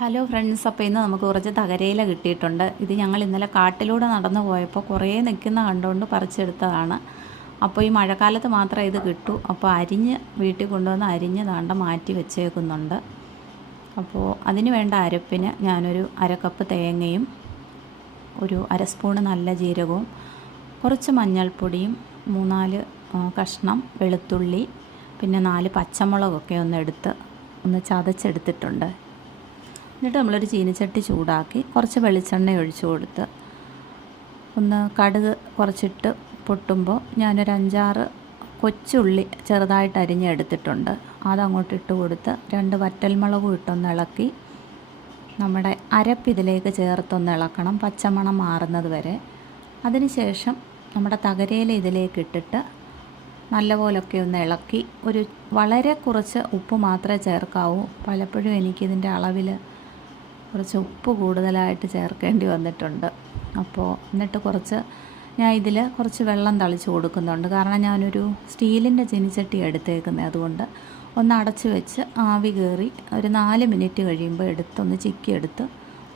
Hello friends അപ്പോൾ ഇന്ന് നമുക്ക് കുറച്ച് തകരയില കിട്ടിയിട്ടുണ്ട്. ഇത് ഞങ്ങൾ ഇന്നലെ കാട്ടിലൂടെ നടന്നു പോയപ്പോൾ കുറേ നിൽക്കുന്ന കണ്ടുകൊണ്ട് പറിച്ചെടുത്തതാണ്. അപ്പോൾ ഈ മഴക്കാലത്ത് മാത്രമേ ഇത് കിട്ടൂ. അപ്പോൾ അരിഞ്ഞ് വീട്ടിൽ കൊണ്ടുവന്ന് അരിഞ്ഞ് താണ്ട മാറ്റി വെച്ചേക്കുന്നുണ്ട്. അപ്പോൾ അതിന് വേണ്ട അരപ്പിന് ഞാനൊരു അരക്കപ്പ് കപ്പ് തേങ്ങയും ഒരു അര സ്പൂണ് നല്ല ജീരകവും കുറച്ച് മഞ്ഞൾപ്പൊടിയും മൂന്നാൽ കഷ്ണം വെളുത്തുള്ളി പിന്നെ നാല് പച്ചമുളകൊക്കെ ഒന്ന് എടുത്ത് ഒന്ന് ചതച്ചെടുത്തിട്ടുണ്ട്. എന്നിട്ട് നമ്മളൊരു ചീനിച്ചട്ടി ചൂടാക്കി കുറച്ച് വെളിച്ചെണ്ണ ഒഴിച്ചു കൊടുത്ത് ഒന്ന് കടുക് കുറച്ചിട്ട് പൊട്ടുമ്പോൾ ഞാനൊരു അഞ്ചാറ് കൊച്ചുള്ളി ചെറുതായിട്ട് അരിഞ്ഞെടുത്തിട്ടുണ്ട്. അതങ്ങോട്ട് ഇട്ട് കൊടുത്ത് രണ്ട് വറ്റൽമുളകും ഇട്ടൊന്ന് ഇളക്കി നമ്മുടെ അരപ്പ് ഇതിലേക്ക് ചേർത്തൊന്ന് ഇളക്കണം. പച്ചമണം മാറുന്നത് വരെ. അതിനുശേഷം നമ്മുടെ തകരയില ഇതിലേക്ക് ഇട്ടിട്ട് നല്ലപോലൊക്കെ ഒന്ന് ഇളക്കി ഒരു വളരെ കുറച്ച് ഉപ്പ് മാത്രമേ ചേർക്കാവൂ. പലപ്പോഴും എനിക്കിതിന്റെ അളവിൽ കുറച്ച് ഉപ്പ് കൂടുതലായിട്ട് ചേർക്കേണ്ടി വന്നിട്ടുണ്ട്. അപ്പോൾ എന്നിട്ട് കുറച്ച് ഞാൻ ഇതിൽ കുറച്ച് വെള്ളം തളിച്ച് കൊടുക്കുന്നുണ്ട്. കാരണം ഞാനൊരു സ്റ്റീലിന്റെ ചിനിച്ചട്ടി എടുത്തേക്കുന്നത് അതുകൊണ്ട് ഒന്ന് അടച്ച് വെച്ച് ആവി കയറി ഒരു നാല് മിനിറ്റ് കഴിയുമ്പോൾ എടുത്തൊന്ന് ചിക്കി എടുത്ത്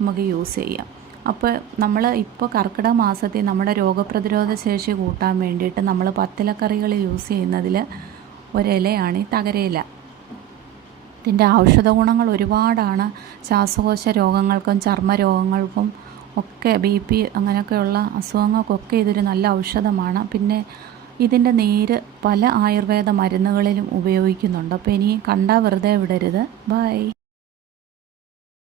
നമുക്ക് യൂസ് ചെയ്യാം. അപ്പോൾ നമ്മൾ ഇപ്പോൾ കർക്കിടക മാസത്തിൽ നമ്മുടെ രോഗപ്രതിരോധ ശേഷി കൂട്ടാൻ വേണ്ടിയിട്ട് നമ്മൾ പത്തിലക്കറികൾ യൂസ് ചെയ്യുന്നതിൽ ഒരിലയാണ് ഈ തകരയില. ഇതിന്റെ ഔഷധ ഗുണങ്ങൾ ഒരുപാടാണ്. ശ്വാസകോശ രോഗങ്ങൾക്കും ചർമ്മ രോഗങ്ങൾക്കും ഒക്കെ ബി പി അങ്ങനെയൊക്കെയുള്ള അസുഖങ്ങൾക്കൊക്കെ ഇതൊരു നല്ല ഔഷധമാണ്. പിന്നെ ഇതിന്റെ നീര് പല ആയുർവേദ മരുന്നുകളിലും ഉപയോഗിക്കുന്നുണ്ട്. അപ്പോൾ ഇനി കണ്ടാൽ വെറുതെ വിടരുത്. ബൈ.